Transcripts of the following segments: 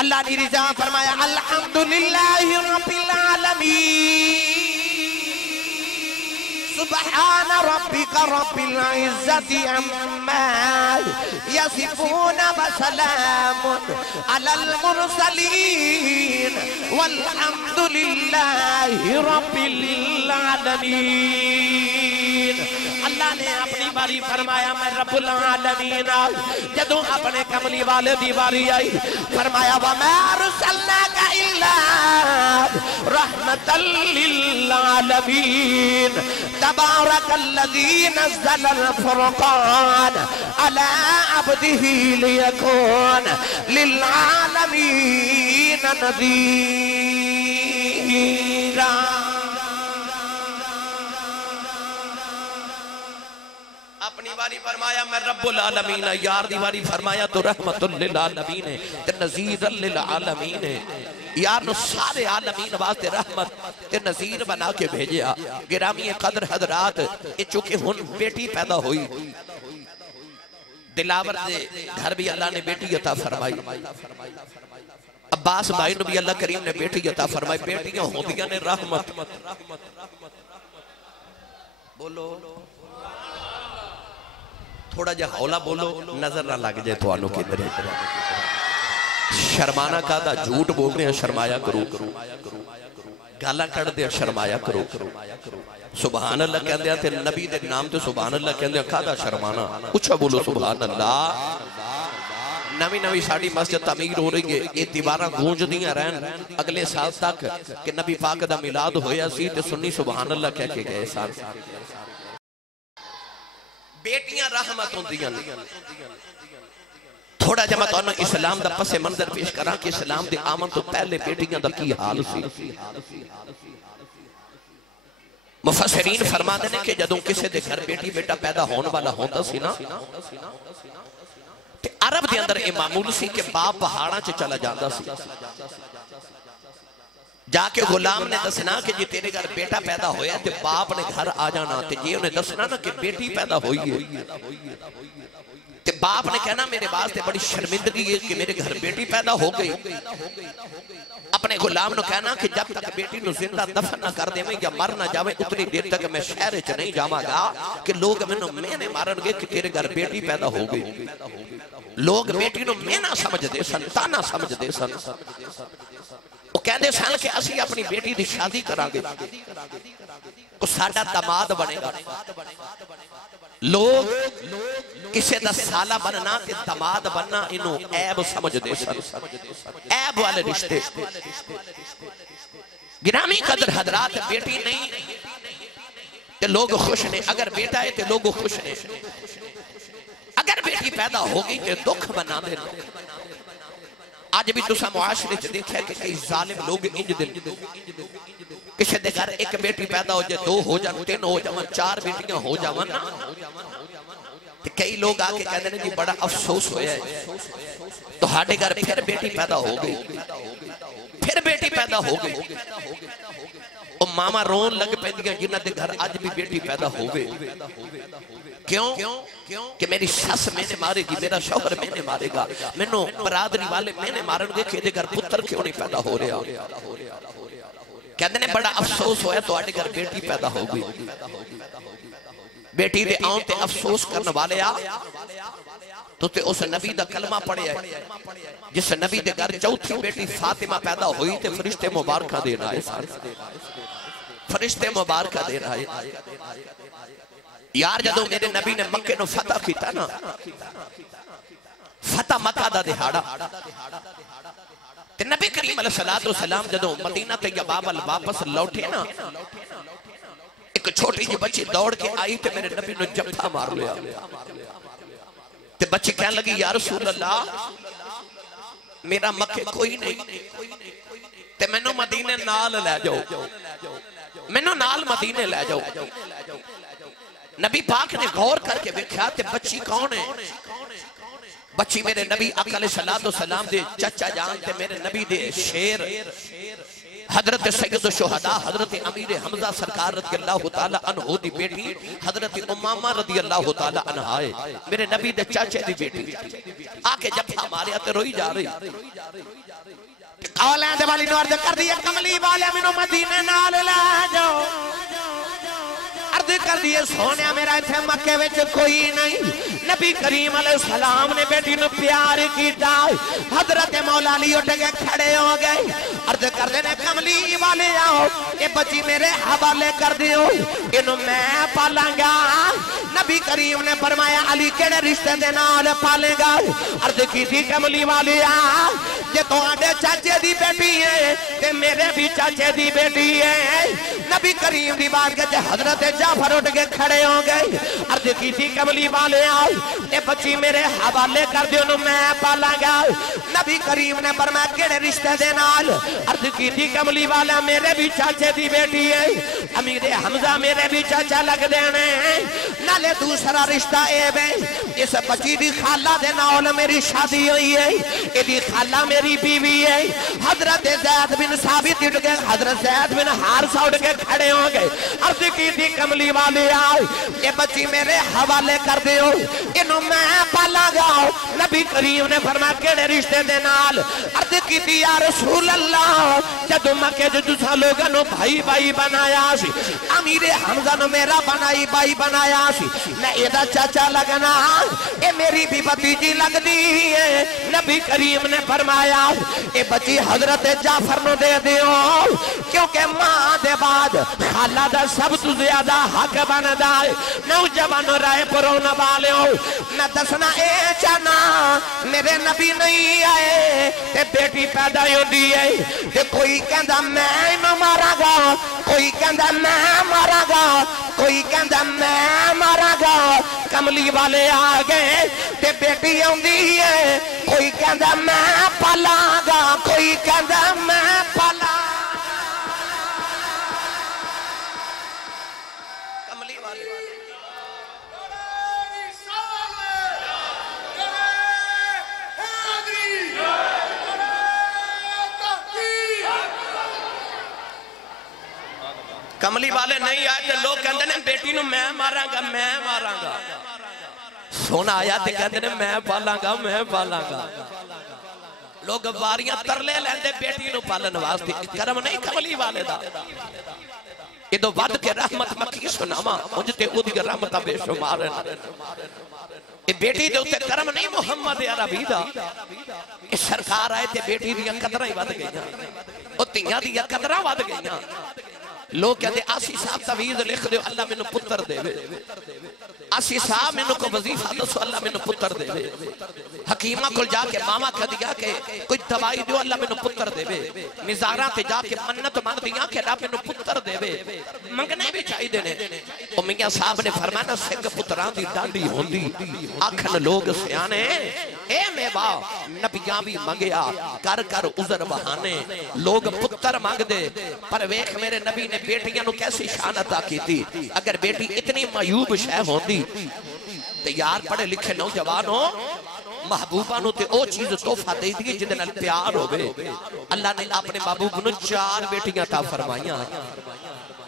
अल्लाह ने रिजा फरमाया अल्हम्दुलिल्लाहि रब्बिल आलमीन सुबहान रब्बिका रब्बिल इज्जति अम्मा यसिफून व सलामुन अलल मुरसलीन वल्हम्दुलिल्लाहि रब्बिल आलमीन। अल्लाह ने अपनी बारी फरमाया मैं रब्बुल आलमीन। जदों अपने कमली वाले दी बारी आई फरमाया वमा अरसलनाका इल्ला रहमतल लिल आलमीन तबारकल्लज़ी नज़्ज़लल फुरक़ान अला अब्दिही लियकून लिल आलमीन नज़ीरा। अपनी बारी फरमाया मैं रब्बुल आलमीन। यार दी बारी फरमाया तो रहमतुल लिल आलमीन है ते नज़ीरल लिल आलमीन है। यार नु सारे आलमीन वास्ते रहमत ते नज़ीर बना के भेजा। गिरामी कदर हजरात ये चूंकि हुन बेटी पैदा हुई दिलावर दे घर भी अल्लाह ने बेटी अता फरमाई। अब्बास भाई नु भी अल्लाह करीम ने बेटी अता फरमाई। बेटियां होंदियां ने रहमत। बोलो थोड़ा जा हौला बोलो नजर ना लग जाए तो किधर शर्माना का झूठ बोलते हैं शर्माया करो गाला कढ़ते हैं शर्माया करो सुभान अल्लाह कहते हैं नबी दे नाम तो सुभान अल्लाह कहते हैं कादा शर्माना उच्चा बोलो सुभान अल्लाह। नवी नवी साड़ी मस्जिद तमीर हो रही है ये दीवारां गूंजदियां रहन अगले साल तक कि नबी पाक दा मिलाद होया सी ते सुन्नी सुभान अल्लाह कह के गए सन। बेटियां रहमत होंदियां ने। थोड़ा जब मैं तुहानू इस्लाम दा पसे मंजर पेश करा कि इस्लाम दे आमन तो पहले बेटियां दा की हाल सी। मुफस्सिरीन फरमाते ने कि जदों किसी दे घर बेटी बेटा पैदा होने वाला होता सी ना ते अरब दे अंदर ये मामूल सी कि बाप पहाड़ां च चला जांदा सी। जाके गुलाम ने दसना कि जी तेरे घर बेटा पैदा होया ते बाप ने घर आ जाना ते जे उन्हें दसना ना कि बेटी पैदा हुई है ते बाप ने कहना मेरे वास्ते बड़ी शर्मिंदगी है कि मेरे घर बेटी पैदा हो गई। अपने गुलाम ने कहना कि जब तक बेटी नु जिंदा दफन ना कर देवे या मर ना जावे उतनी देर तक मैं शहर च नहीं जावांगा कि लोग मैनू मेहने मारनगे कि तेरे घर बेटी पैदा हो गई। लोग बेटी नु मेहना समझदे सन ताना समझदे सन। वो कहते सन कि असी अपनी बेटी की शादी करांगे तो साडा दामाद बनेगा। लोग किसी दा साला बनना ते दामाद बनना इनू ऐब समझदे सन। ऐब वाले रिश्ते गिरामी कदर हजरात बेटी नहीं ते लोग खुश ने अगर बेटा है तो लोग खुश ने अगर बेटी पैदा हो गई तो दुख बना दे। आज भी तुसा मुआशरे च देखा कि कई जालिम लोग इंज दे किसी दे घर एक बेटी पैदा हो जाए दो हो जाए तीन हो जाए चार बेटियां हो जावन ना ते कई लोग आके कहते हैं जी बड़ा अफसोस होया है तुहाडे घर फिर बेटी पैदा हो गई फिर बेटी पैदा हो गई। ओ मामा रोन लग पैंदियां जिन्हां दे घर आज भी बेटी पैदा हो गई। क्यों कि मेरी सस मैंने मारेगी मेरा शौहर मैंने मारेगा मैनू बरादरी वाले मैंने मारनगे कि इहदे घर पुत्र क्यों नहीं पैदा हो रहा। कहते ने बड़ा अफसोस होया तुहाडे घर बेटी पैदा हो गई। बेटी दे आउण ते अफसोस करने वाले आ तो ते उस नबी दा कलमा पढ़िया जिस नबी दे घर चौथी बेटी फातिमा पैदा हुई ते फरिश्ते मुबारका देन आए फरिश्ते मुबारका देन आए। यार जदों मेरे नबी ने मक्के नु फतह कीता ना फतह मक्का दा दिहाड़ा ते नबी करीम अलैहिस्सलातु वस्सलाम जदों मदीना तैयबा वाल वापस लौटे ना एक छोटी जी बच्ची दौड़ के आई ते मेरे नबी नु जफ्फा मार लिया ते बच्ची कहने लगी या रसूल अल्लाह मेरा मक्के कोई नहीं ते मैनू मदीने नाल ले जाओ मैनू नाल मदीने ले जाओ। नबी पाक ने गौर करके देखा ते बच्ची कौन है। बच्ची मेरे नबी अलैहिस्सलातु वस्सलाम दे चाचा जान ते मेरे नबी दे शेर हजरत सैयद शुहदा हजरत अमीर हमजा सरकार रज़ियल्लाहु ताला अन्हु दी बेटी हजरत उम्मामा रज़ियल्लाहु ताला अन्हा है मेरे नबी दे चाचे दी बेटी आके जफ्फा मारिया ते रोई जा रही कौले दे वाली नु अर्ज कर दी कमली वाले मैनू मदीने नाल ले जाओ। अर्ज कर दी सोने मेरा इत्थे मक्के विच कोई नहीं। नबी करीम अलैहिस्सलाम ने बेटी नु प्यार कीता। हजरत मौला अली उठ के खड़े हो गए। अर्ज करदे ने कमली वाले आओ ये बच्ची मेरे हवाले कर दियो, इनु मैं पालांगा। नबी करीम ने फरमाया अली केड़े रिश्ते दे नाल पालेगा? अर्ज कीती कमली वाले आ जे तुहाडे चाचे दी बेटी है ते मेरे भी चाचे दी बेटी है। नबी करीम दी बात के हजरत जाफर उठ के खड़े हो गए। अर्ज कीती कमली वाले आओ ये बच्ची मेरे हवाले कर दियो, इनु मैं पालांगा। नबी करीम ने फरमाया केड़े रिश्ते दे नाल? अर्ज कीती कमली वाला मेरे भी चाचे दी बेटी है। अमीर हमजा मेरे भी चाचा लगदे ने। नाले दूसरा रिश्ता ए वे इस बच्ची दी खाला दे नाल मेरी शादी हुई है, एदी खाला मेरी बीवी है। हजरत ज़ैद बिन साबित उठ के हजरत ज़ैद बिन हारिसा उठ के खड़े हो गए। अर्ज कीती कमली वाले आओ ये बच्ची मेरे हवाले कर दियो, इनु मैं पालांगा। नबी करीम ने फरमाया केड़े रिश्ते दे नाल? अर्ज कीती या रसूल अल्लाह जदों मक्के च तुसां लोगां नूं भाई भाई बनाया सी, अमीर हमजा नूं मेरा बनाई भाई बनाया सी, मैं एदा चाचा लगना, ए मेरी भी भतीजी लगदी है। नबी करीम ने फरमाया ए बच्ची हजरत जाफर नूं दे दियो, क्योंकि मां दे बाद खाला दा सब तो ज्यादा हक बनदा है। नौजवान राय परोन वाले हो मैं दसना ए चाहना मेरे नबी नहीं आए ते बेटी पैदा होती है ते कोई कहंदा मैं इन्हू मारांगा, कोई कहंदा मैं मारांगा, कोई कहंदा मैं मारांगा। कमली वाले आ गए ते बेटी आउंदी है, कोई कहंदा मैं पालांगा, कोई कहंदा मैं पाला। कमली वाले कमली वाले नहीं आए तो लोग कहते ने बेटी नु मैं मारांगा, मैं मारांगा। सोना आया तो कहते ने मैं पालांगा, मैं पालांगा। लोग वारियां तरले लेंदे बेटी नु पालन वास्ते, करम नहीं कमली वाले दा। इदो वध के रहमत मक्की सुनावा उंज ते ओदी रहमतां बेशुमार हैं। ए बेटी दे उत्ते करम नहीं मुहम्मद अरबी दा। ए सरकार आए ते बेटी दी कदरां ही वध गईयां, ओ तियां दी कदरां वध गईयां। लोग कहते आसी साहब तवीज लिख दो अल्लाह मैनू पुत्र देवे, आसी साहब मैनू को वजीफा दसो अल्लाह मैनू पुत्र देवे। हकीमा को जाके मामा कह दिया कि कोई दवाई दो अल्लाह मैनू पुत्र देवे। मिजारा ते जाके मन्नत मंग दिया कि रब मैनू पुत्र देवे, मंगने भी चाहिए ने। ओ मियां साहब ने फरमाया सिंह पुत्रां दी डांडी होंदी, आखन लोग सियाने ए मेवा नबियां भी मंगया कर कर उजर बहाने। लोग पुत्र मंगदे पर वेख मेरे नबी ने बेटियां नु कैसी शान अता की थी। अगर बेटी इतनी मायूब शह होंदी तो यार पढ़े लिखे नौजवान हो महबूबा नु ते ओ चीज तोहफा दे दी जिदे नाल प्यार होवे। अल्लाह ने अपने महबूब नु 4 बेटियां ता फरमाइयां।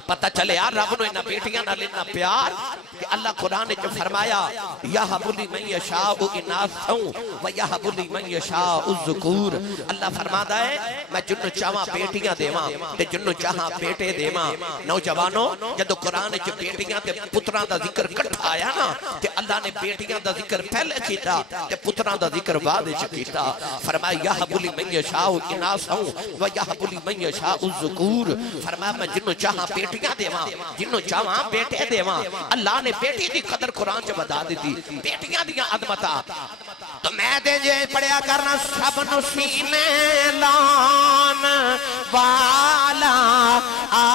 पता चले यार रब नु इन्ना बेटियां नाल इन्ना प्यार कि अल्लाह कुरान च फरमाया यहबुली मन यशाउ इनासौ व यहबुली मन यशाउ ज़ुकूर। अल्लाह फरमादा है मैं जिन्नु चाहां बेटियां देवां ते जिन्नु चाहां बेटे देवां। नौजवानों जदों कुरान च बेटियां ते पुत्रां दा जिक्र इकट्ठा आया ना ते अल्लाह ने बेटियां दा जिक्र पहले कीता ते पुत्रां दा जिक्र बाद च कीता। फरमाया यहबुली मन यशाउ इनासौ व यहबुली मन यशाउ ज़ुकूर। फरमाया मैं जिन्नु चाहां बेटियां देवां, जिन्नु चाहां बेटे देवां। अल्लाह ने बेटी दी कदर कुरान च बता दी, बेटियां दी अदमता। तो मैं ते जे पढ़िया करना सब नु सीने लान वाला आ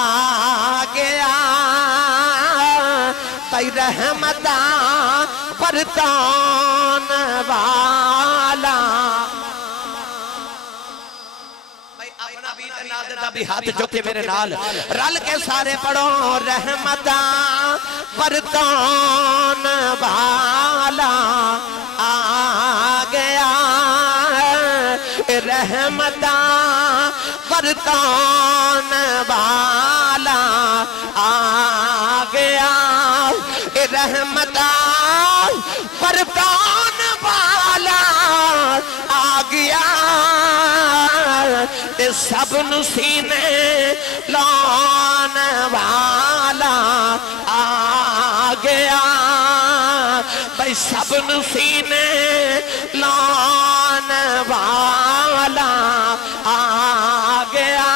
गया, तई रहमता बरतान वाला। भी हाथ चुके मेरे नाल रल के सारे पढ़ो रहमता बरतान वाला आ गया, रहमता बरतान वाला आ गया, रहमता बरतान वाला आ गया, ते सबन सीने लान वाला आ गया भाई सबन सीने लान वाला आ गया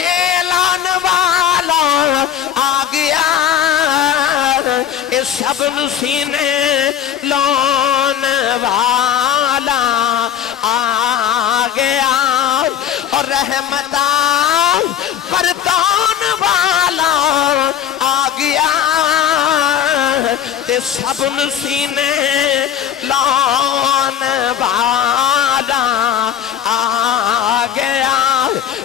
ऐलान वाला आ गया सबन सीने लान वाला आ गया और रहमता बरतान वाला आ गया ते सबन सीने लान वाला आ गया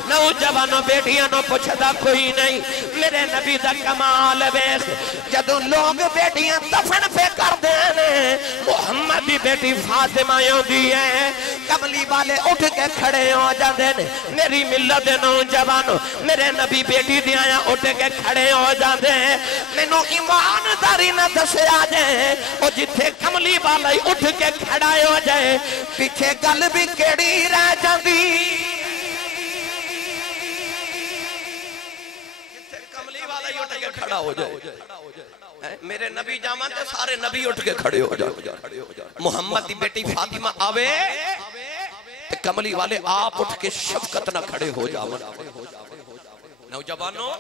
नौजवानों बेटियां नो पुछदा कोई नहीं मेरे नबी दा कमाल वेख जदों लोग बेटियां दफन पे करदे ने मुहम्मद दी बेटी फातिमा आउंदी है कमली वाले उठ के खड़े हो जाते ने मेरी मिल्लत दे नौजवानों मेरे नबी बेटी दी आया उठ के खड़े हो जाते मैनू ईमानदारी ना दसया जाए और जिथे कमली वाला उठ के खड़ा हो जाए पीछे गल भी केड़ी रह जाती खड़ा हो जाए मेरे नबी जावा ते सारे नबी उठ के खड़े हो जाए मुहम्मद की बेटी फातिमा आवे ते कमली वाले आप उठ के शफकत ना खड़े हो जावन नौजवानों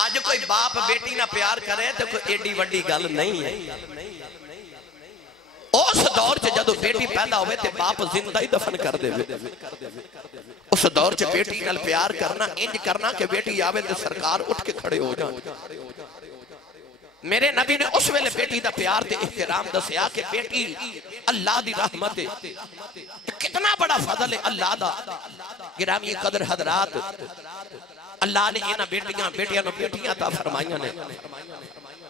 आज कोई बाप बेटी ना प्यार करे तो कोई एडी वड्डी गल नहीं है उस दौर च जदों बेटी पैदा होवे ते बाप जिंदा ही दफन कर देवे उस दौर च बेटी नाल प्यार करना इंज करना कि बेटी आवे ते सरकार उठ के खड़े हो जाए मेरे नबी ने उस वेले बेटी दा प्यार ते एहतराम दसिया कि बेटी अल्लाह दी रहमत है कितना बड़ा फजल है अल्लाह दा गिरामी कदर हजरात अल्लाह ने इन्हां बेटियां नु बेटियां अता फरमाईयां ने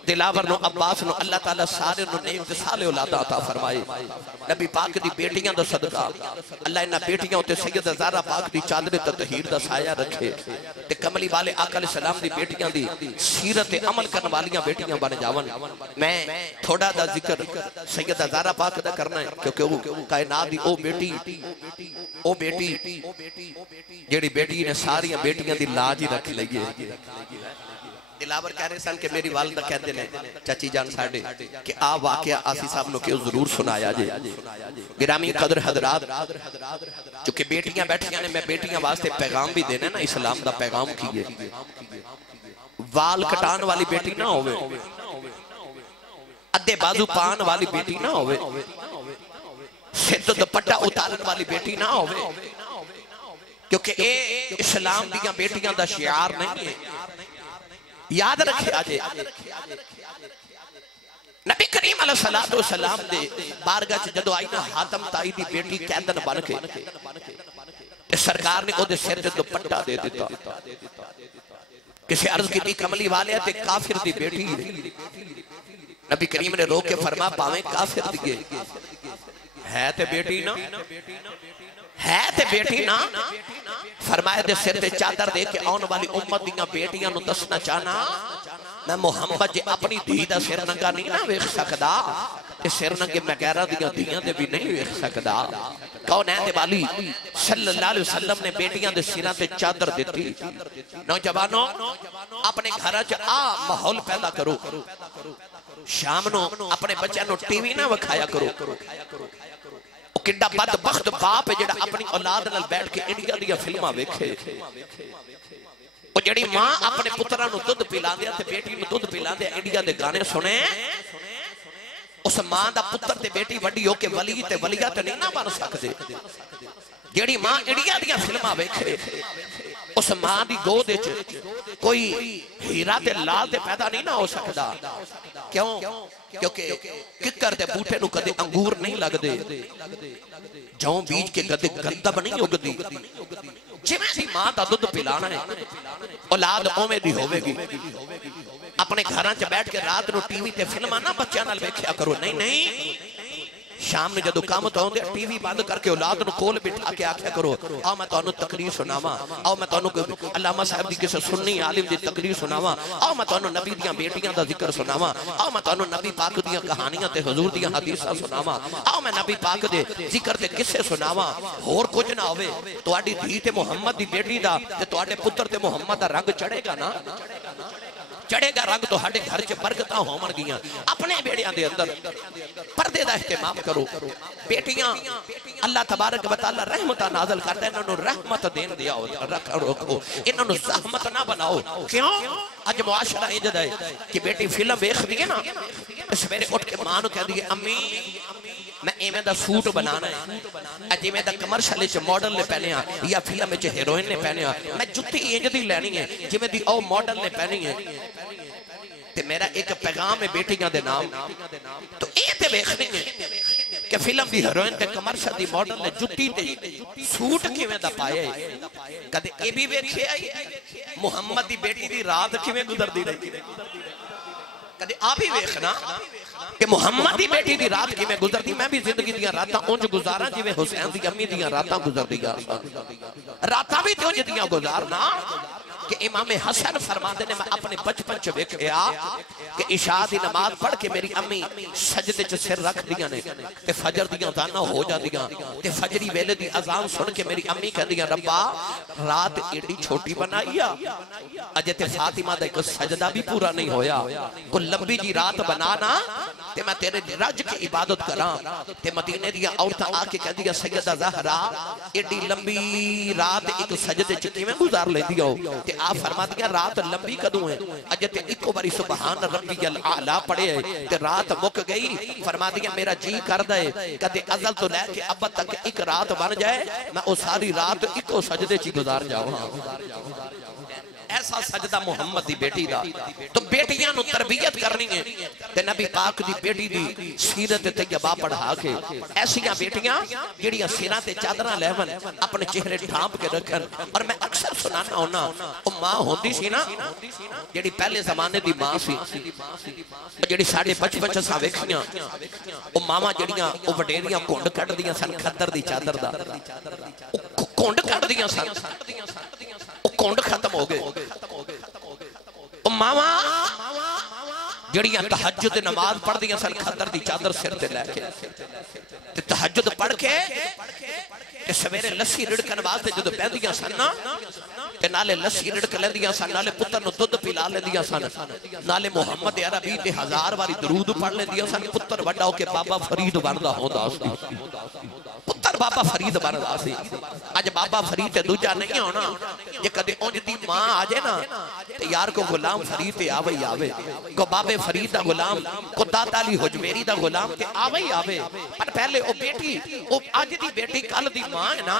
दिलावर नो अब्बास नो अल्लाह ताला सारे नु नेक ते साले औलाद अता फरमाए नबी पाक दी बेटियां दा सदका अल्लाह इन्हां बेटियां उते सैयदा ज़हरा पाक दी चादर ते तहीर दा साया रखे ते कमली वाले आका अलैहि सलाम दी बेटियां दी सीरत ते अमल करन वालियां बेटियां बन जावन मैं थोड़ा दा जिक्र सैयदा ज़हरा पाक दा करना है क्योंकि वो कायनात दी ओ बेटी जेड़ी बेटी ने सारी बेटियां दी लाज ही रख लई है दिलावर कह रहे सन कि मेरी वालिदा कहते ने चाची जान साडे कि आ वाकया आसी साहब नु क्यों जरूर सुनाया जे गिरामी कदर हजरात चूंकि बेटियां बैठियां ने मैं बेटियां वास्ते पैगाम भी देना ना इस्लाम दा पैगाम की है वाल कटान वाली बेटी ना होवे अद्धे बाजू पान वाली बेटी ना होवे सिर तो दुपट्टा उतारन वाली बेटी ना होवे क्योंकि ए इस्लाम दियां बेटियां दा शियार नहीं है याद रखे आजे नबी करीम अलैहिस्सलातु वस्सलाम दे बारगाह च जदों आई ना हातम ताई दी बेटी कैदन बन के ते सरकार ने ओदे सिर ते दुपट्टा दे दिता किसी अर्ज की कमली वाले ते काफिर दी बेटी नबी करीम ने रोक के फरमा पावे काफिर दी है ते बेटी ना फरमाया दे सिर ते चादर दे के आने वाली उम्मत दियां बेटियां नु दसना चाहना मैं मुहम्मद जी अपनी धी दा सिर नंगा नहीं ना वेख सकदा ते सिर नंगे मैं गैरा दियां धीयां दे भी नहीं वेख सकदा कौन है दे वाली सल्लल्लाहु अलैहि वसल्लम ने बेटियां दे सिरां ते चादर दित्ती नौजवानों अपने घर च आ माहौल पैदा करो शाम नु अपने बच्चों नु टीवी ना विखाया करो किड्डा बदबख्त बाप है जेड़ा अपनी औलाद नाल बैठ के इंडिया दी फिल्मां वेखे ओ जेड़ी मां अपने पुत्रा नु दूध पिलांदे ते बेटी नु दूध पिलांदे इंडिया दे गाने सुने उस मां दा पुत्र ते बेटी वड्डी हो के वली ते वलिया ते नहीं ना बन सकदे जेड़ी मां इंडिया दी फिल्मां वेखे उस मां दी गोद विच कोई हीरा ते लाल ते पैदा नहीं ना हो सकदा क्यों क्योंकि किकर दे बूटे नु कदे अंगूर नहीं लगदे जौ बीज के कदे गंदम नहीं उगदी जिवें दी मां दा दूध पिलाना है औलाद ओवें दी होवेगी अपने घरां च बैठ के रात नु टीवी ते फिल्मां ना बच्चों नाल वेखिया करो नहीं शाम ने जदों काम तो आउंदे टीवी बंद करके औलाद नु कोल बिठा के आख्या करो आओ मैं तुहानू तकरीर सुनावा, आओ मैं तुहानू अल्लामा साहब दी किसी सुन्नी आलिम दी तकरीर सुनावा, आओ मैं तुहानू नबी दियां बेटियां दा जिक्र सुनावा, आओ मैं तुहानू नबी पाक दियां कहानियां ते हुजूर दियां हदीसां सुनावा, आओ मैं नबी पाक दे जिक्र ते किस्से सुनावा। होर कुछ ना होवे, तुहाडी धी ते मुहम्मद दी बेटी दा ते तुहाडे पुत्र ते मुहम्मद दा रंग चढ़ेगा ना, चढ़ेगा रंग। तो हमारे घर च बरकत होवन गियां। अपने बेड़ियां दे अंदर पर्दे दा इस्तेमाल करो। बेटियां अल्लाह तबारक व तआला रहमत नाज़िल करदा है, इन्हां रहमत देन दिया रखो, इन्हां ज़हमत ना बनाओ। क्यों अज मुआशरा इंज दा है कि बेटी फिल्म देखदी है ना, सवेरे उठ के मां नूं कहदी है अम्मी मैं इवें दा सूट बनाना है, जिवें दा कमर्शियल च मॉडल ने पहने या फिल्म च हीरोइन ने पहने, मैं जुत्ती इंज दी लैनी है जिवें दी ओ मॉडल ने पहनी है। ते मेरा एक पैगाम है बेटियां दे नाम, तो ये ते वेखनी है कि फिल्म दी हीरोइन ते कमर्शियल दी मॉडल ने जुत्ती ते सूट किवें दा पाया है। कदे ए भी वेखिया मुहम्मद दी बेटी दी रात किवें गुजरदी रही, कदे आ भी वेखना कि मुहम्मद दी बेटी दी रात किवें गुजरदी। मैं भी जिंदगी दी रातां उंज गुजारा जिवें हुसैन दी अम्मी दी रातां गुजरदियां, रातां भी उंज दियां गुजारना कि इमाम हसन फरमाते ने मैं अपने बचपन च वेखिया कि इशा दी नमाज पढ़ के मेरी अम्मी सजदे च सिर रख दियां ने ते फजर दियां दाना हो जादियां ते फजरी वेले दी अजान सुन के मेरी अम्मी कहदियां रब्बा रात एडी छोटी बनाई आ, अजे ते फातिमा दा एक सजदा भी पूरा नहीं होया, को लंबी जी रात बनाना ते मैं तेरे रज के इबादत करां। ते मदीने दी औरतां आके कहदियां सैयदा ज़हरा एडी लंबी रात एक सजदे च किवें गुजार लेंदी हो। ते आप फरमा दिया रात लंबी कदों है, अजे ते इको बारी सुबहान रब्बियल आला पढ़े ते रात मुक गई। फरमा दिया मेरा जी करदा है कदे अज़ल तो लेके अब तक एक रात बन जाए, मैं वो सारी रात इको सजदे च गुजार जाऊं। ऐसा सजदा मुहम्मद दी बेटी दा। तो बेटियां नु तरबियत करनी है ते नबी पाक दी बेटी दी सीरत तैयबा पढ़ा के ऐसियां बेटियां जेड़ियां सिरां ते चादरां लेवन अपने चेहरे ढांप के रखन। और मैं अक्सर सुनाना होना ओ मां होंदी सी ना जेड़ी पहले जमाने दी मां सी, जेड़ी साडे बचपन च सा वेखियां ओ मावां जेड़ियां ओ वडेरियां घुंड कढदियां सन खद्दर दी चादर दा, घुंड कढदियां सन, घुंड खत्म हो गए। मावा जड़ियां तहज्जुद नमाज पढ़दियां सन खद्दर दी चादर सिर ते लेके ते तहज्जुद पढ़ के ते सवेरे लस्सी रिड़कन वास्ते जदों बैठदियां सन ना ते नाले लस्सी रिड़क लैंदियां सन, नाले पुत्र नु दुध पिला लैंदियां सन, नाले मुहम्मद अरबी ते 1000 बारी दरूद पढ़ लैंदियां सन। पुत्र वड्डा होके बाबा फरीद बनदा होंदा सी, पुत्र बाबा फरीद बनदा सी। अज बाबा फरीद ते दूजा नहीं होना, जे कदे उंज दी मां आ जाए ना ते यार को गुलाम फरीद ते आवे ही आवे, को बाबे फरीद दा गुलाम, को दाता अली हुजवेरी दा गुलाम ते आवे ही आवे। पर पहले ओ बेटी ओ अज दी बेटी कल दी मां है ना,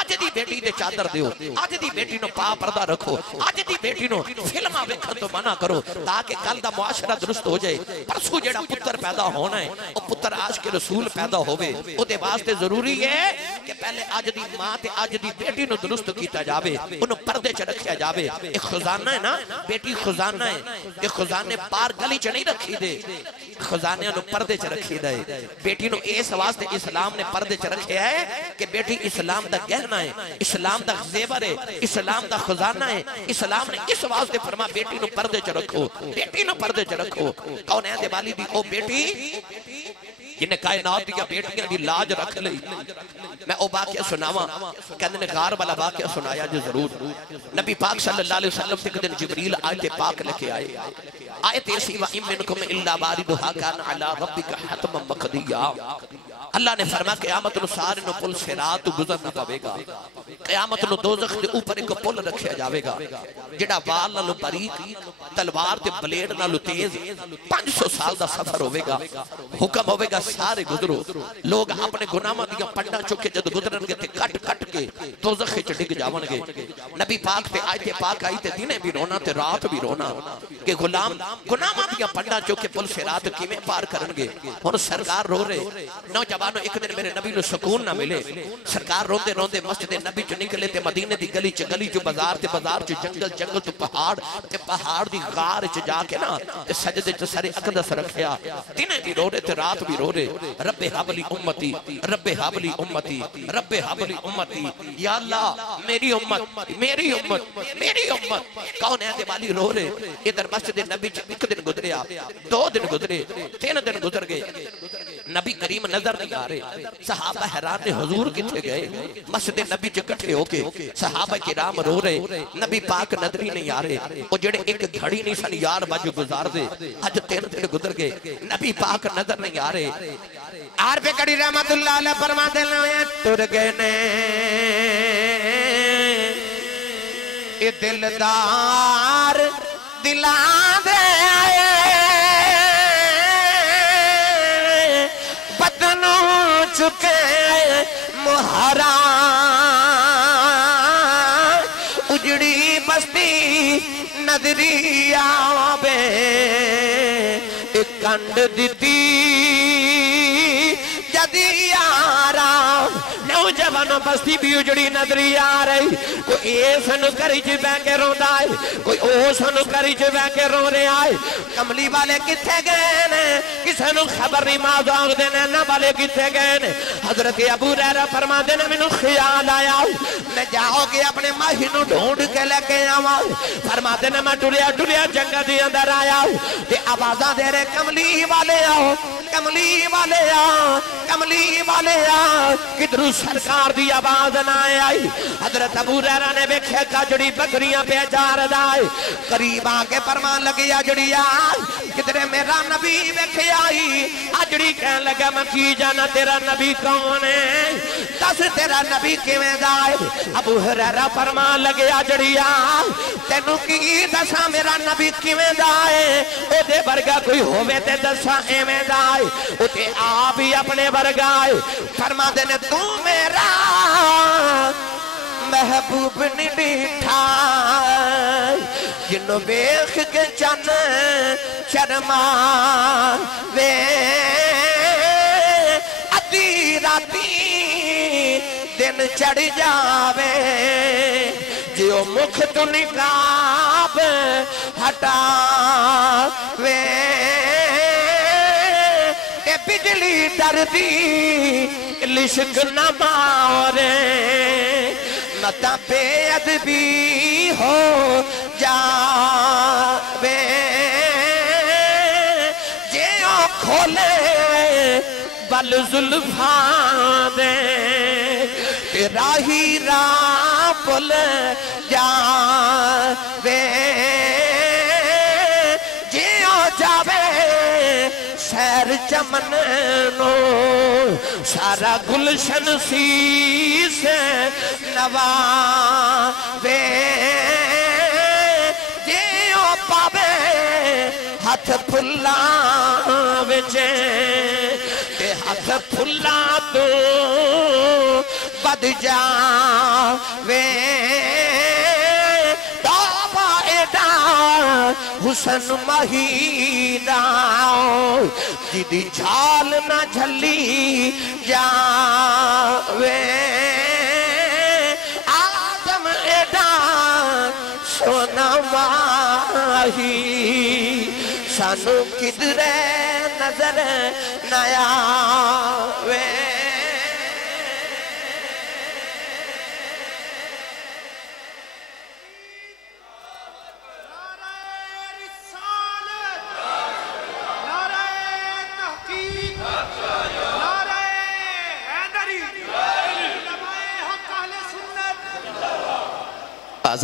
अज दी बेटी दे चादर दियो, अज दी बेटी नु पा पर्दा रखो, अज दी बेटी नु फिल्मां वेखण तो मना करो ताकि कल दा मुआशरा दुरुस्त हो जाए। परसों जेड़ा पुत्र पैदा होना है ओ पुत्र आशिक रसूल पैदा होवे, ओदे वास्ते जरूरी है कि पहले अज दी मां ते अज दी बेटी नु दुरुस्त कीता जावे, उन्हें पर्दे च रखा जावे। एक खजाना है ना, बेटी खजाना है, ये खजाने बाहर गली च नहीं रखी दे, खजाने नु पर्दे च रखी दे। बेटी नु इस वास्ते इस्लाम ने पर्दे च रखा है कि बेटी इस्लाम दा गहना है, इस्लाम दा जेवर है, इस्लाम दा खजाना है। इस्लाम ने इस वास्ते फरमा बेटी नु पर्दे च रखो, बेटी नु पर्दे च रखो। कौन है दिवाली दी ओ बेटी जिन्हें कायनात दी बेटियां दी लाज रख लई। मैं ओ वाकया सुनावा, कहंदे ने गार वाला वाकया सुनाया जो जरूर। नबी पाक सल्लल्लाहु अलैहि वसल्लम ते दिन जिब्रील आयत पाक लेके आए, आयत ऐसी व इमिनकुम इल्ला वारिदुहा कान अला रब्बिका हतमम मक़दिया। अल्लाह ने फरमाया क़यामत नु सारे नु पुल सिरात गुजरना पवेगा, क़यामत नु दोज़ख दे ऊपर एक पुल रखा जाएगा जेड़ा वाल नालों बारीक, तलवार ते ब्लेड नालों तेज, 500 साल दा सफर होवेगा। हुक्म होवेगा सारे गुजरो। लोग अपने गुनाहां दी पंडा चुक के जद गुजरनगे ते कट कट के के दोज़ख विच डिग जावणगे। नबी पाक ते आयत पाक आई ते दिने भी रोना ते रात भी रोना कि गुलाम गुनाहां दी पंडा चुक के पुल सिरात किवें पार करनगे। हुण सरकार रो रहे नौजवानों, एक दिन मेरे नबी नूं सुकून ना मिले। सरकार रोंदे रोंदे मस्जिद नबी च निकले ते मदीने दी गली च बाजार ते बाजार च जंगल जंगल तो पहाड़ ते पहाड़ दी गार च जाके ना ते सजदे च सरे अकदस रखया। दिने भी रो रहे ते रात भी रो रहे। रब्बे हबली उम्मती, रब्बे हबली उम्मती, रब्बे हबली उम्मती, या अल्लाह मेरी उम्मत, मेरी उम्मत, मेरी उम्मत। कौन है वाली रो रहे। इधर मस्जिद नबी च एक दिन गुजरिया, 2 दिन गुजरे, 3 दिन गुजर गए, नबी करीम नजर नहीं आ रहे। सहाबा हैरान ने, हुजूर किथे गए। मस्जिद नबी च इकट्ठे होके सहाबा किराम रो रहे, नबी पाक नजर ही नहीं आ रहे। वो जेड़े एक घड़ी नहीं सन यार बज गुजार दे, अज 3 दिन गुजर गए, नबी पाक नजर नहीं आ रहे। आर पे कड़ी रहमतुल्लाह अलैह फरमाते हैं टुर गए ने ये दिलदार दिला दे बदनों चुके मुहरा उजड़ी बस्ती नजरी आवे कंड दी जदी यारा। नौजवानों बस्ती भी उजड़ी नजरी आ रही। कोई इस करी च बह के रोंदा है, कोई उस करी च बह के रो रहा है। कमली वाले किथे गए ने, किसी को खबर नहीं। माज़ाग दे नैना वाले किथे गए ने। हजरत अबू हुरैरा फरमाते ने मैनू ख्याल आया मैं जाओगे अपने माही नूं ढूंढ के लेके आवा। फरमाते ने मैं टुरिया टुरिया जंगल दे अंदर आया ते आवाज़ां दे रहे कमली वाले आओ, कमली वाले आ, कमली वाले आ। किधरों सरकार दी आवाज ना आई। हजरत अबू हुरैरा ने वेख्या कजड़ी बकरियां पे जा रहा है। करीब आके फरमान लगे अजड़िया किधरे मेरा नबी वेखे आई। अजड़ी कहने लगा मैं की जाना तेरा नबी कौन है, दस तेरा नबी किवें दा है। अबू हुरैरा फरमान लगे अजड़िया तेनू की दसा मेरा नबी किवें दा है। ओदे वर्गा कोई होवे ते दसा एवें दा है। उते आप ही अपने वर्गा है। फरमाते ने तू मेरा महबूब नहीं डिठा जिन्हों वेख के चन शर्मा वे अद्धी राती दिन चढ़ जावे जो मुख तो निकाब हटा वे बिजली डरदी लिशक न मारे मता बेअदबी हो जावे जे ओ खोले बल जुल्फा दे तेरा ही राह भुल जावे जे ओ जावे सैर चमन नो सारा गुलशन शीस नवावे जे ओ पावे हाथ फुल्ला विच ते हाथ फुल्ला तो बद जावे हुसन महीदा जिदी झाल ना झली जावे आदम एडा सोना माही सानू किधरे नजर न आवे।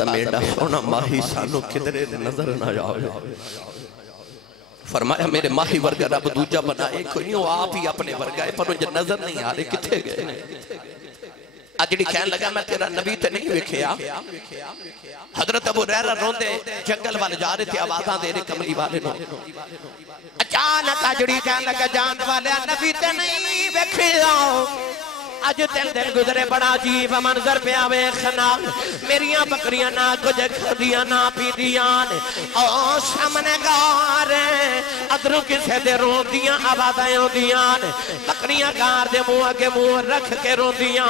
मेरा सोना माही सानू किधरे नजर ना आवे। फरमाया मेरे माही वर्गा रब दूजा बनाए कोई नहीं, आप ही अपने वर्गा है पर मुझे नजर नहीं आ रहे किथे गए। अजड़ी कहने लगा मैं तेरा नबी ते नहीं वेखिया। हजरत अबू हुरैरा रोंदे जंगल वाले जा रहे थे, आवाज़ां दे रहे कमली वाले नो। अचानक अजड़ी कहने लगा जान वाले नबी ते नहीं वेखिया। अज 3 दिन गुजरे बड़ा अजीब मंजर पे वेखना मेरिया बकरियां ना कुछ खादियां ना पीदियां ओ सामने गार अदरों किसे दे रोंदियां आवाज़ां आउंदियां बकरियां गार दे मुंह अगे मुंह रख के रोंदियां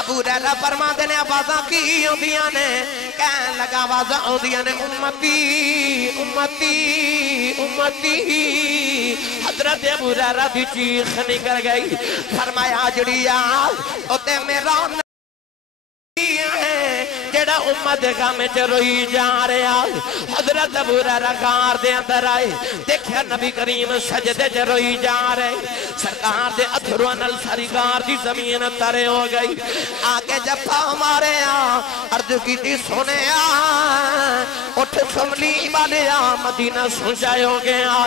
अबू हुरैरा फरमांदे ने आवाज़ां की आउंदियां ने कहन लगा आवाज़ां आउंदियां ने उम्मती उम्मती उम्मती हजरत अबू हुरैरा दी चीख निकल गई फरमाया जड़ी उते मेरा जेड़ा उम्मत दे गम च रोई जा रहा हजरत अबू हुरैरा गार दे अंदर आए देखा नबी करीम सजदे च रोई जा रहे सरकार दे अथरुआं नाल सारी गार दी जमीन तरे हो गई आके जफा मारे अर्ज कीती सोने उठ कमली वाले मदीना सुजाए हो गया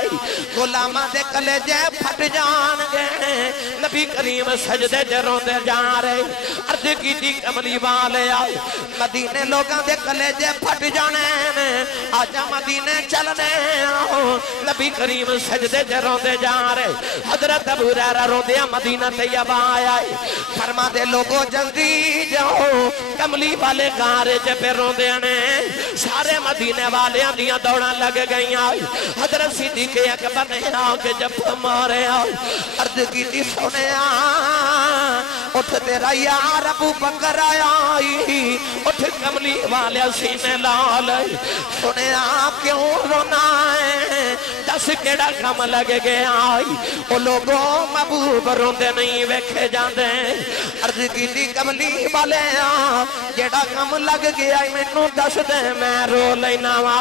गुलामा दे कलेजे फट जाणगे नबी करीम सजदे च रोंदे जा रहे अर्ज कीती कमली वाले मदीने लोगों के कलेजे फट जाने आजा मदीने चलने नबी करीम सजदे च रोंदे जा रहे हजरत अबू हुरैरा रोंदे मदीना तैयबा आया फरमा दे लोगो जल्दी जाओ कमली वाले गारे च पे रोंदे ने सारे मदीने वाले दियां दौड़ां लग गई हजरत सिद्दीक़ अकबर ने आके जफ्फा मारे अर्ज कीती सोने उठ तेरा यार अबू बकर आया उठ कमली वाले सीने लाल सुने क्यों रोना है दस केड़ा कम लग गया ओ लोगों महबूब रोंदे नहीं वेखे जाते अर्ज की कमली वाले जेड़ा कम लग गया मैनू दस दे मैं रो लेना वा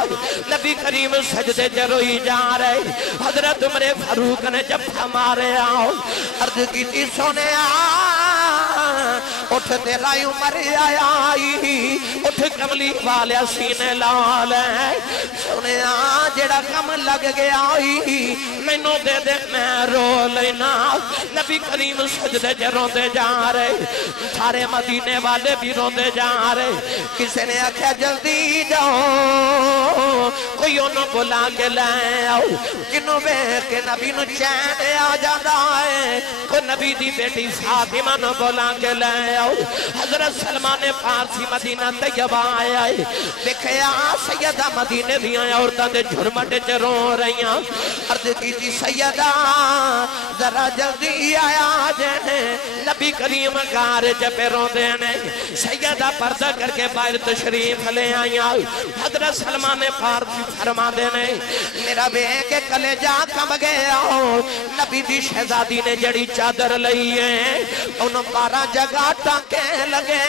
नबी करीम सजदे च रोई जा रहे हजरत उमर फारूक ने जफ्फा मारे अर्ज की सोने उठ तेरा उमर आया उठ कमली वाले सीने लाल सुने जेड़ा कम लग गया मैनू दे दे मैं रो लेना नबी करीम सजदे च रोंदे जा रहे सारे मदीने वाले भी रोंदे जा रहे किसी ने आख्या जल्दी जाओ कोई उन्होंने बुला के ले आओ किनू वेख के नबी नू चैन आ जाता है कोई नबी दी बेटी फातिमा नू बुला के ले आओ हजरत सलमान फारसी मदीना तैयबा आया देखिया सैयदा मदीने दियां औरतां दे झुरमट च रो रही अर्ज की सैयदा जरा जल्दी आया जे नबी करीम गार च पे रोंदे ने सैयदा पर्दा करके बाहर तशरीफ ले आई हजरत सलमान फारसी फरमांदे ने मेरा वेख के कलेजा कम गया नबी दी शहजादी ने जड़ी चादर लई है उन 12 जगह टाके लगे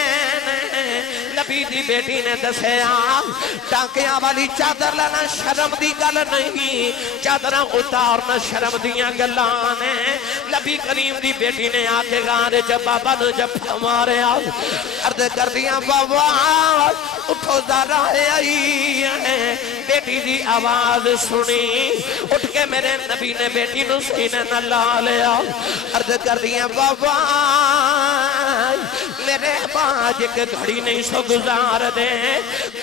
नबी दी बेटी ने दसिया टाकिया वाली चादर लेना शर्म दी गल नहीं चादर उतारना शर्म दियां गल्लां ने नबी करीम दी बेटी ने आके गारे च बाबा नू जफ्फा मारिया अर्ज कर दिया बाबा उठो जरा आई बेटी दी आवाज सुनी उठ के मेरे नबी ने बेटी नू सीने नाल ला लिया अर्ज कर दिया बाबा मेरे बाज एक घड़ी नहीं सो गुजार दे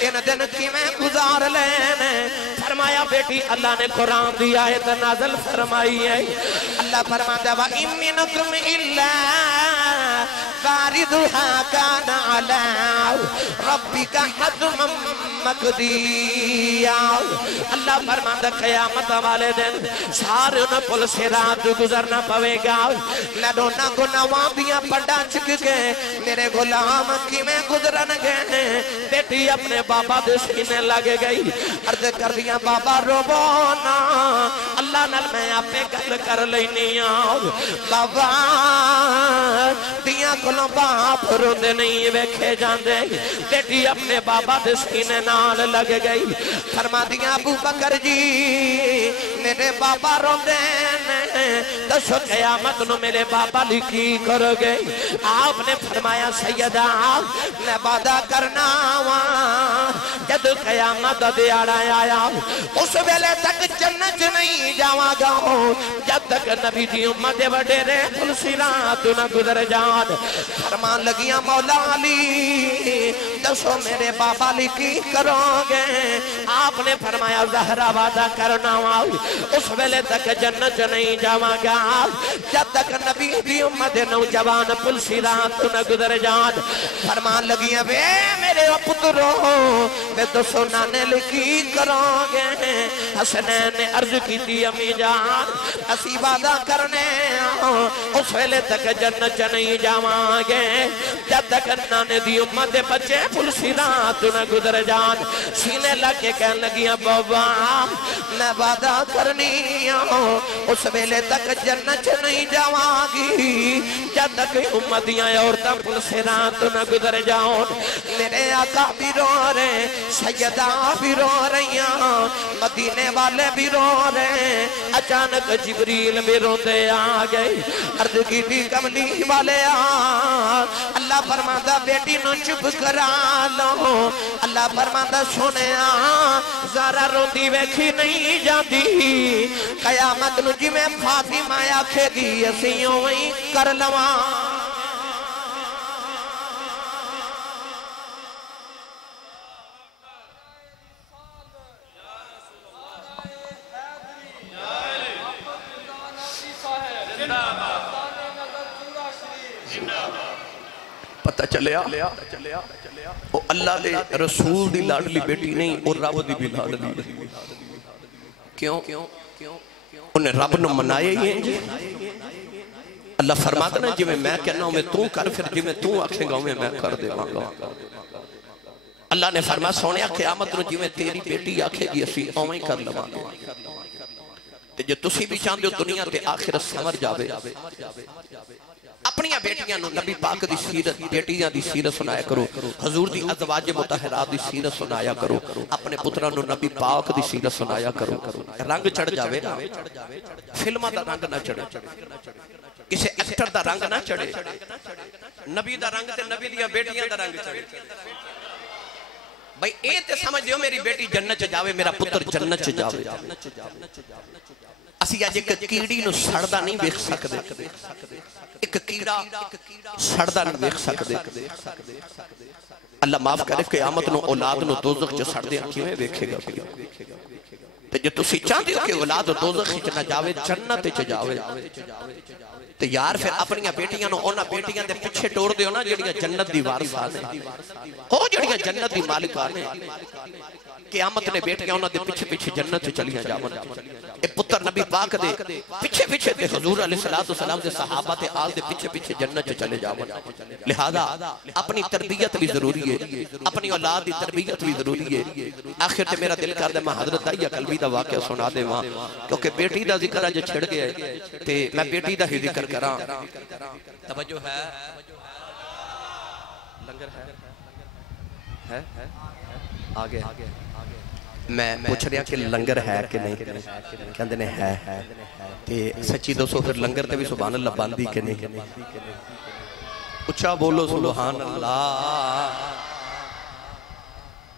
3 दिन किवें गुजार लेने फरमाया बेटी अल्लाह ने कुरान दी आयत नाज़िल फरमाई है अल्लाह फरमाता वा इमिनकुम इल्ला वारिदुहा कान अला रब्बिका हतमम मकदिया अल्लाह फरमाता क़यामत वाले दिन सारे उन पुल से रात गुजरना पवेगा मैं दोनों गुनाहों दियां पड़ा चुक के मेरे गुलाम किवें गुजरनगे बेटी अपने बाबा दे सीने लग गई अर्ज कर दिया बाबा रोवो ना अल्लाह नाल मैं आपे गल कर लेनी बाबा दियां कोलों बाप रोंदे नहीं वेखे जांदे बेटी अपने बाबा दे सीने नाल लग गई फरमा दिया अबू बकर जी मेरे बाबा रोंदे दसो क़यामत नू मेरे बाबा ली की करोगे आपने फरमाया सैयदा मैं वादा करना वा जब कयामत दा दिहाड़ा आया उस वेले तक जन्नत नहीं जावांगा जब तक नबी दी उम्मत दे वडेरे पुलसिरात न गुजर जान। फरमान लगियां मौला अली दसो मेरे बाबा अली की करोगे? आपने फरमाया ज़हरा वादा करना उस वेले तक जन्नत नहीं जावांगा जब तक नबी दी उम्मत नौजवान पुलसिरात न गुजर जान। फरमान लगियां वे मेरे पुत्रो वे दसो नाने लिखी करोगे? हसनैन ने अर्ज की थी अम्मी जान असी वादा करने उस वेले तक जन्नत नहीं जावांगे जब तक नाने दी उम्मत दे बच्चे पुलसिरात न गुजर जान। सीने लगे कहने लगियां बाबा मैं वादा करनी उस वेले तक जन्नत नहीं जावांगी जब तक उम्मत दियां औरतां पुलसिरात न गुजर जाओ। मेरे आका भी रो रहे सैयदा भी रो रही मदीने वाले भी रो रहे। अचानक जिब्रील भी रोते आ गए। अर्ज की थी कमली वाले अल्लाह फरमाता बेटी नु चुप करा लो। अल्लाह फरमाता सोने ज़रा रोंदी वेखी नहीं जाती कयामत नु जिवें फातिमा आखेगी असीं उवें कर लवां। पता चलिया वो अल्लाह दे रसूल दी लाडली बेटी नहीं और रब दी भी लाडली। क्यों उन्हें रब नु मनाया ही है। अल्लाह फरमाता ना जिवें मैं कहना उवें तू कर फिर जिवें तू आखेगा उवें मैं कर देवांगा। अल्लाह ने फरमाया सोनिया क़यामत नु जिवें तेरी बेटी आखेगी असीं उवें कर लवांगे। ते जे तुसीं भी चाहते हो दुनिया ते आखिरत समझ जावे अपनी बेटियां नु नबी पाक दी सीरत बेटियां दी सीरत सुनाया करो। हजूर दी अज़वाज मुतहरात दी सीरत सुनाया करो। अपने पुत्रां नु नबी पाक दी सीरत सुनाया करो। रंग चढ़ जावे ना फिल्मां दा रंग ना चढ़े किसी एक्टर दा रंग ना चढ़े नबी दा रंग ते नबी दियां बेटियां दा रंग चढ़े। भाई ए ते समझ लियो मेरी बेटी जन्नत च जावे मेरा पुत्र जन्नत च जावे। असी अज एक कीड़ी नु सड़दा नहीं वेख सकदे एक कीड़ा सड़दा नहीं वेख सकदे। अल्लाह माफ करे क़यामत नु औलाद नु दोज़ख च सड़दे किवें वेखेगा। ते जे तुसी चाहते हो कि औलाद दोज़ख च ना जावे जन्नत च जावे ते यार फिर अपनी बेटियां नु उन्हां बेटियां दे पिछे टोर दियो ना जेड़ियां जन्नत दी वारिसां ने ओ जेड़ियां जन्नत दी मालिकां ने। क़यामत ने बेटियां उन्हां दे पिछे पिछे जन्नत च चलियां जावन। ए पुत्र नबी पाक दे पिछे पिछे ते हुजूर अलैहिस्सलातु वस्सलाम दे सहाबा ते आल दे पिछे पिछे जन्नत च चले जावन। लिहाजा अपनी तरबियत भी जरूरी है अपनी औलाद की तरबियत भी जरूरी है। आखिर ते मेरा दिल करदा मैं हजरत दाहिया कल्बी दा वाकया सुना देवां क्योंकि बेटी दा जिक्र अज छिड़ गया ते मैं बेटी दा ही जिक्र करा। तवज्जो है लंगर है आगे मैं पूछ रहा कि लंगर है कि नहीं कहते ने है ते सच्ची दसो फिर लंगर ते भी सुभान अल्लाह बंदी कि नहीं। उच्चा बोलो सुभान अल्लाह।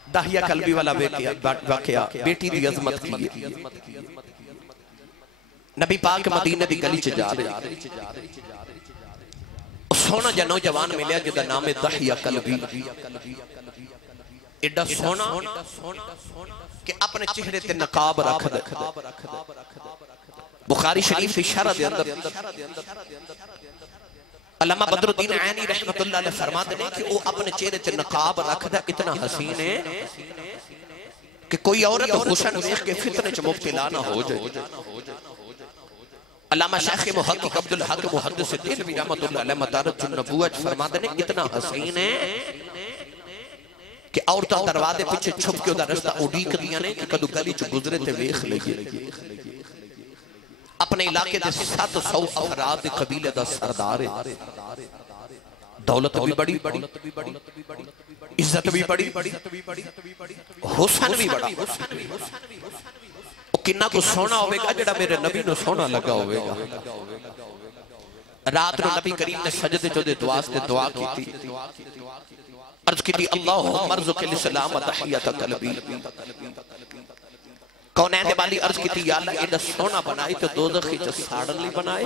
दाहिया कल्बी वाला वाकया बेटी दी अजमत की है। नबी पाक मदीने दी गली च जा रहे सोना जा नौजवान मिलया जिसका नाम है दाहिया कल्बी। एडा सोना कि अपने चेहरे ते नकाब रख दे। बुखारी शरीफ की शरह दे अंदर अल्लामा बदरुद्दीन ऐनी रहमतुल्लाह अलैह फरमाते हैं कि वो अपने चेहरे ते नकाब रखदा इतना हसीन है कि कोई औरत हुस्न देख के फितने च मुब्तला ना हो जाए। अल्लामा शेख मुहक्किक अब्दुल हक मुहद्दिस देलवी रहमतुल्लाह अलैह मदारिजुन नबुव्वत फरमाते हैं इतना हसीन है कि औरतां दरवाजे पीछे छुप के उदा रास्ता उड़ीकदियां ने कि कदू गली च गुजरे ते वेख लईए। अपने इलाके दे 700 अफराद दे कबीले दा सरदार है। दौलत भी बड़ी इज्जत भी बड़ी हुस्न भी बड़ा। किन्ना को सोना होवेगा जेड़ा मेरे नबी नु सोना लगा होवेगा। रात को नबी करीम ने सजदे चोदे दुआ से दुआ की अर्ज की अल्लाह मरज़ुक़िल सलाम तहियत क़ल्बी कौनैन दे वाली अर्ज की या अल्लाह इन्ना सोना बनाए तो दोज़ख च साड़न लई बनाए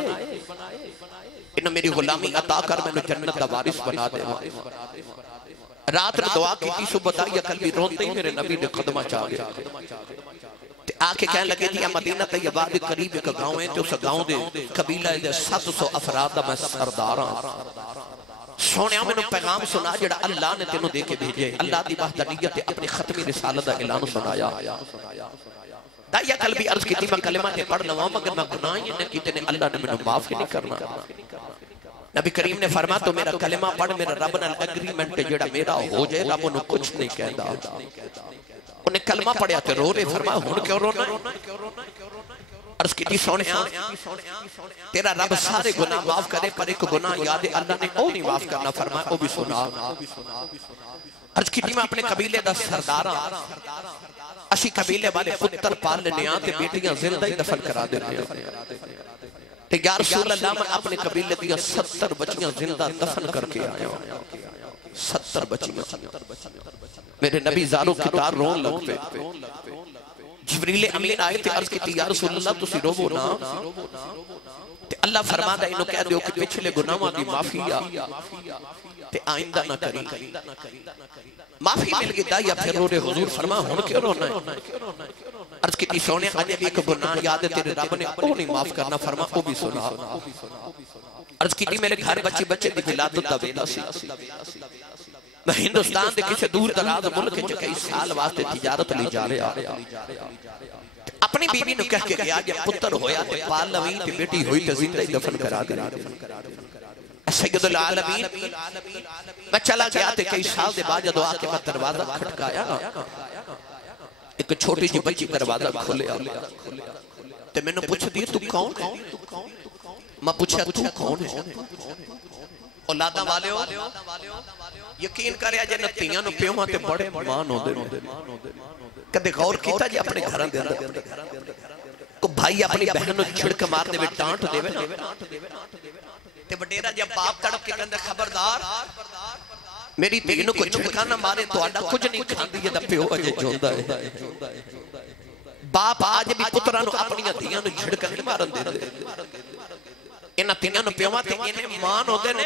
इन मेरी गुलामी अता कर मैनू जन्नत दा वारिस बना दे रात ने दुआ की सुबह दा या क़ल्बी रोंदे ही मेरे नबी दे कदमां च आ गया ते आके कहने लगे जी मदीना तैयबा दे करीब एक गांव है ते उस गांव दे कबीला दे 700 अफराद दा मैं सरदार हां सोनिया मैनू पैगाम सुना जेड़ा अल्लाह ने तेनू दे के भेजे अल्लाह दी वहदानियत ते अपनी खत्मी रिसालत दा ऐलान सुनाया दाया कल्बी अर्ज की मैं कलिमा ते पढ़ लवां मगर मैं गुनाह ही ने कीते ने अल्लाह ने मैनू माफ ही नहीं करना नबी करीम ने फरमाया तो मेरा कलिमा पढ़ मेरा रब नाल एग्रीमेंट जेड़ा मेरा हो जाए रब ओनू कुछ नहीं कहंदा उन्हें कलमा पढ़िया ते रो रहे फरमाया हुण क्यों रोना अर्ज की सोनिया तेरा रब सारे गुनाह माफ करे पर एक गुनाह याद अल्लाह ने ओ नहीं माफ करना फरमाया ओ भी सुना अर्ज की मैं अपने कबीले दा सरदार हां असी कबीले वाले पुत्र पाल लेने आ ते बेटियां जिंदा ही दफन करा देने ते या रसूल अल्लाह मैं अपने कबीले दी 70 बच्चियां जिंदा दफन करके आया 70 बच्चियां मेरे नबी ज़ारो कितार रोन लग पे जिब्रील अमीन आए थे अर्ज की या रसूल अल्लाह तुसी रोवो ना ते अल्लाह फरमादा इनो कह दियो कि पिछले गुनाहों दी माफी आ ते आइंदा ना करी माफी मिल गई दाया फिर रो रे हुजूर फरमा हुण क्यों रोना है अर्ज की सोने आज भी एक गुनाह याद है तेरे रब ने ओ नहीं माफ करना फरमा ओ भी सुना अर्ज की मेरे घर बच्चे दी विलादत दा वेला सी मैं हिंदुस्तान के किसी दूर दराज मुल्क च कई साल वास्ते तिजारत ले जा रहा अपनी बीवी नु कह के गया जब पुत्र होया ते पाल लवी ते बेटी हुई ते जिंदा ही दफन करा दे सैयदुल आलमीन मैं चला गया ते कई साल के बाद जदों आके मैं दरवाजा खटकाया एक छोटी जी बच्ची दरवाजा खोलिया ते मैनू पुछदी तू कौन है मैं पूछा तू कौन है औलादा वाले हो यकीन करया जे नतियां नु प्योवां ते बड़े मान होंदे ने कदे गौर कीता जे अपने घरां दे अंदर को भाई अपनी बहन नु छिड़क मार देवे डांट देवे ते वडेरा जब बाप तड़प के कहंदा खबरदार मेरी धी नु कोई छिड़का ना मारे तुहाडा कुछ नहीं खांदी जे दा प्यो अजे जोंदा है बाप आज भी पुत्रां नु अपनी धीयां नु छिड़क नहीं मारन देंदे इन्हां तीनां नु प्योवां ते इन्ने मान होंदे ने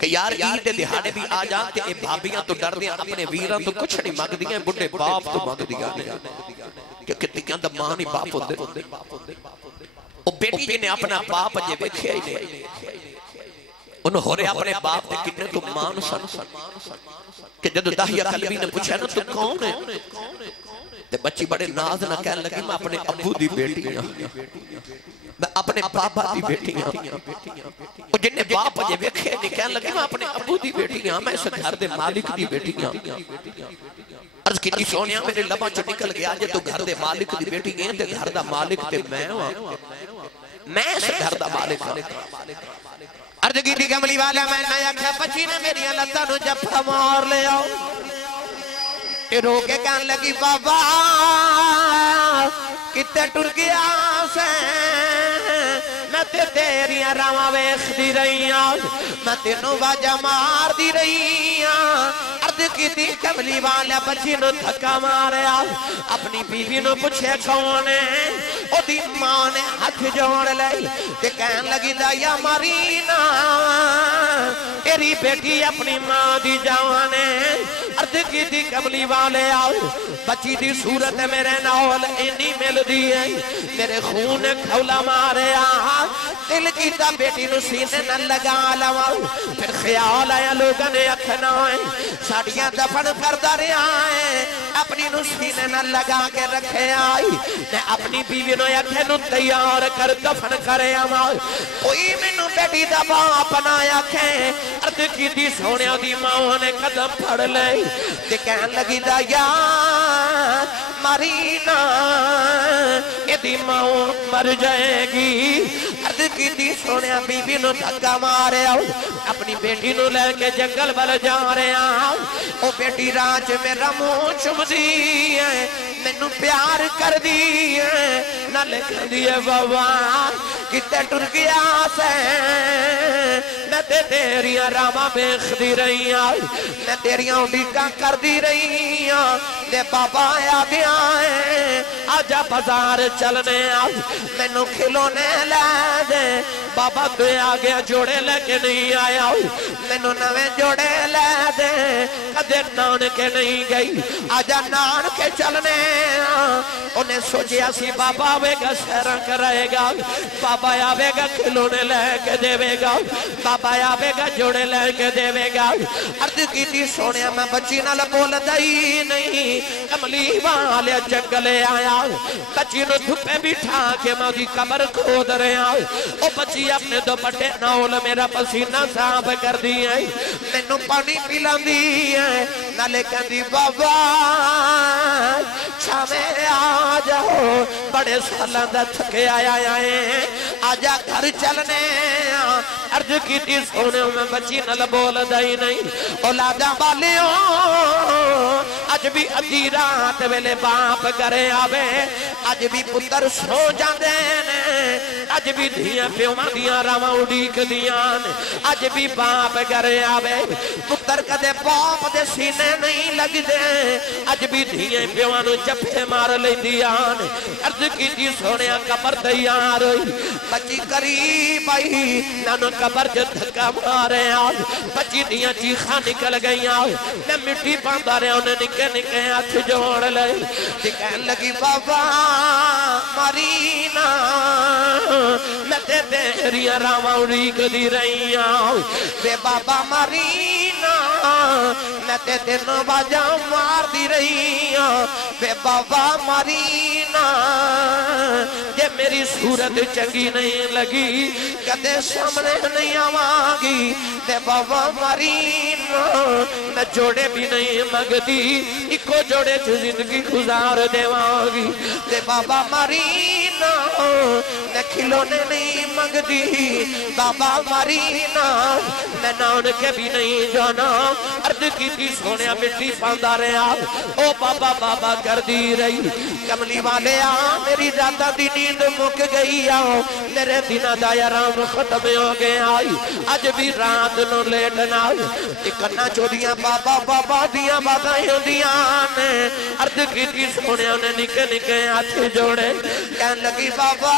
कि यार ईद दे दिहाड़े भी आ जान ते ए भाबियां तो डरदियां अपने वीरां तो कुछ नहीं मंगदियां बुढ़े बाप तो मंगदियां ने कि कितियां दा मां नहीं बाप होंदे ओ बेटी जी ने अपना बाप अजे वेखिया ही नहीं उन होरे अपने बाप ते किन्ने तो मान सन कि जद दाहिया कल्बी ने पूछा ना तू कौन है ते बच्ची बड़े नाज ना कहने लगी मैं अपने अब्बू दी बेटी हां मैं अपने पापा दी बेटी हां ओ जिन्ने बाप अजे वेखे नहीं कहने लगे मैं अपने अब्बू दी बेटी हां मैं इस घर दे मालिक दी बेटी हां अर्ज की सोनिया मेरे लबां च निकल गया जे तू घर दे मालिक दी बेटी है ते घर दा मालिक ते मैं हां मैं इस घर दा मालिक हां अर्ज की कमली वाला मैं ना आख्या बच्ची ने मेरी लत्तां नु जफ्फा मार ले आओ ते रो के कहने लगी बाबा किते टुर गया से मैं ते तेरिया रावां वेखदी रही मैं तेनों वाजा मारदी रही अर्ज की कमली वाला बच्ची नु धक्का मारिया अपनी बीवी नु पूछे कौन है ओदी मां ने हाथ जोड़ ले ते कहन लगी दाया मारी ना तेरी बेटी अपनी मां दी जान है अर्ज की कमली वाले आओ बच्ची दी सूरत मेरे नाल इन्नी मिलदी है मेरे खून ने खौला मारिया दिल कीता बेटी नु सीने न लगा लवा फिर ख्याल आया लोगों ने आखना है साड़ियां दफन करदा रहा है अपनी नु सीने न लगा के रखे आई ने अपनी बीवी नु आखे नु तैयार कर दफन करे आवा कोई मैनू बेटी दा बाप ना आखे अर्ज कीती सोनिया दी मां ने कदम फड़ ले ते कहन लगी दा यार मरीना एदी मां मर जाएगी अर्ज कीती सोनिया बीवी नु धक्का मारे अपनी बेटी नु लेके जंगल वाल जा रहा ओ बेटी राज मेरा मुंह चुमदी है मैनू प्यार कर दी है नाले कहदी है बाबा किते टुर गया से मैं तेरिया रामा वेखदी रही मैं तेरिया उड़ीका करदी रही ते बाबा आ गया है आजा बाजार चलने मैनू खिलौने लै दे बाबा तू आ गया जोड़े लेके नहीं आया मैनू नवे जोड़े लै दे कदे नानके नहीं गई आजा नानके चलने उन्हें सोचा सी बाबा आवेगा सैरा कराएगा बाबा आवेगा खिलौने लैके देवेगा बाबा आवेगा जोड़े लैके देवेगा अर्ज की सोने मैं बच्ची नाल बोलदा ही नहीं कमली वाले जंगले आया बच्ची नूं धुप्पे बिठा के मैं ओदी कबर खोद रहा ओ बच्ची अपने दुपट्टे नाल मेरा पसीना साफ कर दी है मैनू पानी पिलांदी है नाले कहंदी बाबा छावे आ जाओ बड़े सालों दा थके आया है आजा घर चलने अर्ज की सोने में बच्ची नल बोलदा ही नहीं औलादा वालियो अज भी अद्धी रात वेले बाप करे आवे अज भी पुत्र सो जाते ने अज भी धियां प्योवां दियां रावां उड़ीकदियां अज भी बाप करे आवे पुत्र कदे बाप दे सीने नहीं लगदे अज भी धियां प्योवां नूं जफे मार लैंदियां अर्ज कीती सोनिया कबर तैयार होई बच्ची करीब आई नानू कबर च धक्का मारे बच्ची दियां चीखां निकल गईयां मैं मिट्टी पांदा रहा उन्हें निके निके हाथ जोड़ ले कहन लगी बाबा मारी ना मैं तेरिया रावां उड़ीकदी रही बे बाबा मारी ना मैं तेन बाजा मार दी रही बे बाबा मारी ना जे मेरी सूरत चंगी नहीं लगी कदे सामने नहीं आवांगी ते बाबा मारी ना मैं जोड़े भी नहीं मंगती इको जोड़े च जिंदगी गुजार देवांगी ते बाबा मारी ना मैं खिलौने नहीं मंगती बाबा मारी ना मैं नानके भी नहीं जाना अर्ज की सोने मिट्टी पांदा रहा ओ बाबा बाबा कर दी रही कमली वाले मेरी रात दी नींद मुक गई मेरे दिन का आराम खत्म हो गया अज भी रात नु लेटना कन्ना चोदियां बाबा बाबा दियां बागां होंदियां ने अर्ज की सोने उन्हें निके निके हाथ जोड़े कहन लगी बाबा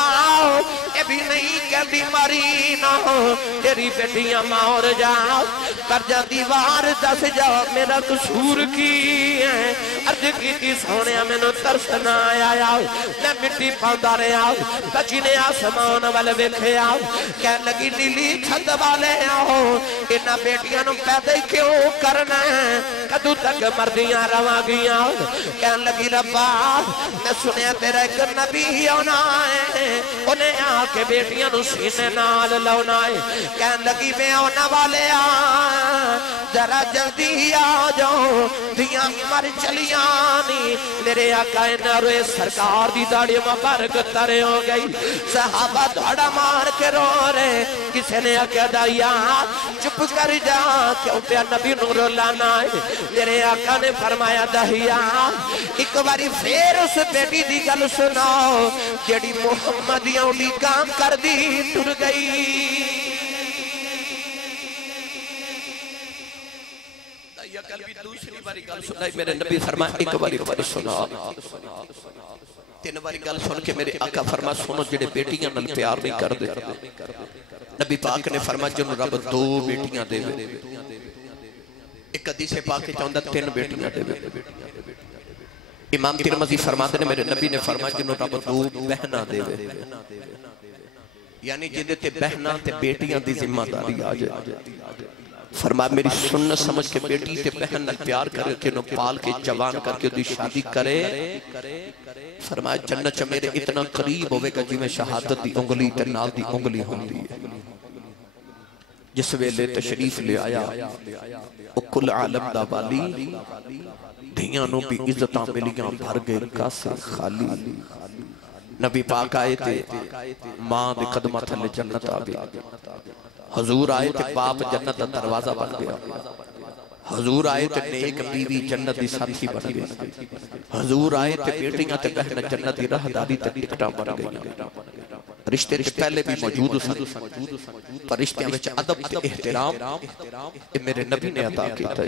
ये भी नहीं कहती मारी ना तेरी बेटियां मार जा कर जा दीवार दस जा मेरा कसूर की है अर्ज की सोने मैनू तरस ना आया मैं मिट्टी पांदा रहा बच्ची ने आसमान वाल वेख्या कह लगी नीली छत वाले आओ इन्हां बेटियां नूं पैदा ही क्यों करना है कदों तक मरदियां रवांगियां कह लगी रब्बा मैं सुनिया तेरा एक नबी आना है उन्हें आके बेटियां नूं सीने नाल लाउना है कह लगी मैं आने वाले जरा जल्दी आ जाओ दियां मर चलियां नी मेरे आका रोए सरकार दी दाढ़ी मुबारक तरे हो गई सहाबा दाड़ा मार के रो रहे किसी ने आख्या दाइया चुप कर जा क्यों पे नबी नूं रुलाना है मेरे आका ने फरमाया दाहिया एक बारी फिर उस बेटी दी गल सुनाओ जेड़ी मुहम्मद दियां उलीकां कर दी टुर गई कल भी दूसरी बारी गल सुनाई मेरे नबी फरमा एक बारी सुना तीन बारी गल सुन के मेरे आका फरमा सुनो जेड़े बेटियां नाल प्यार नहीं करदे नबी पाक ने फरमा जिन्हों रब दो बेटियां देवे एक हदीस पाक चाहता तीन बेटियां देवे इमाम तिरमिज़ी फरमाते ने मेरे नबी ने फरमा जिन्हों रब दो बहना देवे यानी जिहदे ते बहना ते बेटियां दी जिम्मेदारी आ जाए फरमा मेरी सुन्नत समझ के बेटी ते बहन नाल प्यार करके नो पाल के जवान करके ओदी शादी करे फरमाया जन्नत च मेरे इतना करीब होवेगा जिवें शहादत दी उंगली ते नाल दी उंगली होंदी है जिस वेले तशरीफ ले आया ओ कुल आलम दा वाली धियां नु भी इज्जतां मिलियां भर गए कासे खाली नबी पाक आए थे मां दे कदमां थले जन्नत आ गई हजूर आए थे बाप जन्नत का दरवाजा बन गया हजूर आए थे नेक बीवी जन्नत की साथी बन गई हजूर आए थे बेटियां ते बहन जन्नत की राहदारी ते टिकटां बन गई रिश्ते पहले भी मौजूद सन, पर रिश्तियां विच अदब ते एहतराम मेरे नबी ने अता कीता।